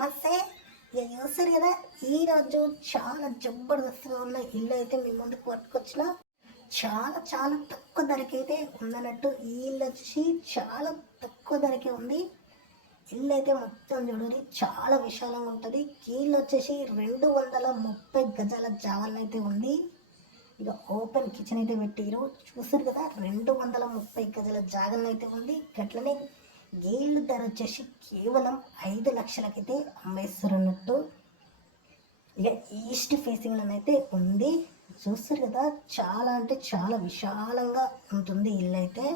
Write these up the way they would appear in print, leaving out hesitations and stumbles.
నమస్తే. ఇక చూస్తారు కదా, ఈరోజు చాలా జబర్దస్త్గా ఉన్న ఇల్లు అయితే మీ ముందుకు పట్టుకొచ్చిన. చాలా చాలా తక్కువ ధరకి అయితే ఉందన్నట్టు. ఈ ఇల్లు వచ్చేసి చాలా తక్కువ ధరకే ఉంది. ఇల్లు అయితే మొత్తం చూడండి, చాలా విశాలంగా ఉంటుంది. కీళ్ళు వచ్చేసి 230 గజాల జాగాలను అయితే ఉంది. ఇక ఓపెన్ కిచెన్ అయితే పెట్టిరు. చూస్తారు కదా, 230 గజాల జాగాలను అయితే ఉంది. గట్లనే గేళ్ళు ధర వచ్చేసి కేవలం 5 లక్షలకైతే అమ్మేస్తారు అన్నట్టు. ఇక ఈస్ట్ ఫేసింగ్లోనైతే ఉంది. చూస్తారు కదా, చాలా అంటే చాలా విశాలంగా ఉంటుంది ఇల్లు అయితే.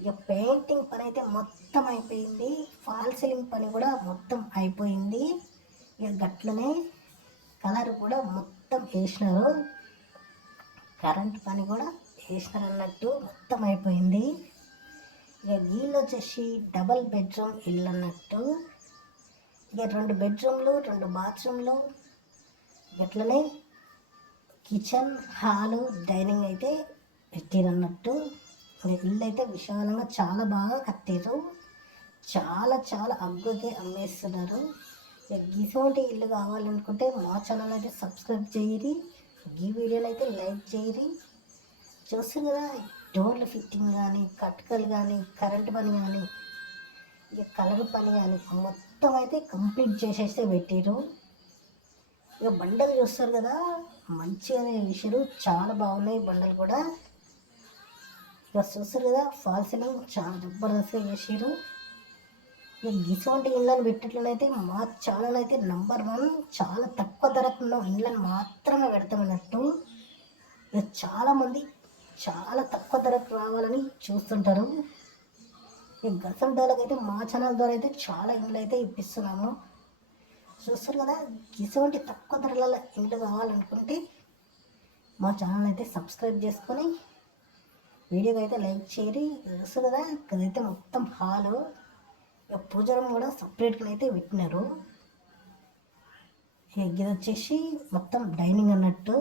ఇక పెయింటింగ్ పని అయితే మొత్తం అయిపోయింది. ఫాల్ సీలింగ్ పని కూడా మొత్తం అయిపోయింది. ఇక గట్లనే కలర్ కూడా మొత్తం వేసినారు. కరెంట్ పని కూడా వేసినారు అన్నట్టు, మొత్తం అయిపోయింది. ఇక వీళ్ళు వచ్చేసి డబల్ బెడ్రూమ్ ఇల్లు అన్నట్టు. ఇక 2 బెడ్రూమ్లు 2 బాత్రూమ్లు, గట్లనే కిచెన్, హాలు, డైనింగ్ అయితే పెట్టిరన్నట్టు. ఇల్లు అయితే విశాలంగా చాలా బాగా కట్టారు. చాలా చాలా అగ్గుకే అమ్మేస్తున్నారు. ఇటువంటి ఇల్లు కావాలనుకుంటే మా ఛానల్ అయితే సబ్స్క్రైబ్ చేయరి, ఈ వీడియోని అయితే లైక్ చేయరి. చూస్తారు కదా, డోర్ల ఫిట్టింగ్ కానీ, కట్కలు కానీ, కరెంట్ పని కానీ, ఇక కలర్ పని కానీ మొత్తం అయితే కంప్లీట్ చేసేస్తే పెట్టారు. ఇక బండలు చూస్తారు కదా, మంచిగానే వేసారు, చాలా బాగున్నాయి బండలు కూడా. ఇక చూస్తారు కదా, ఫాల్ సీలింగ్ చాలా జబర్దస్త్గా వేసారు. ఇక ఇటువంటి ఇళ్ళని పెట్టినట్లయితే మా ఛానల్ అయితే నంబర్ 1. చాలా తక్కువ ధరకు ఉన్న ఇళ్ళని మాత్రమే పెడతామన్నట్టు. ఇక చాలామంది చాలా తక్కువ ధరకు రావాలని చూస్తుంటారు. ఈ గసల ధరలకైతే మా ఛానల్ ద్వారా అయితే చాలా ఇండ్లు అయితే ఇప్పిస్తున్నాము. చూస్తారు కదా, ఇటువంటి తక్కువ ధరల ఇండ్లు కావాలనుకుంటే మా ఛానల్ అయితే సబ్స్క్రైబ్ చేసుకొని వీడియోకి అయితే లైక్ చేయరి. చూస్తారు కదా, ఇదైతే మొత్తం హాలు. ఇక పూజ రూమ్ కూడా సపరేట్గా అయితే పెట్టినారు. ఇది వచ్చేసి మొత్తం డైనింగ్ అన్నట్టు.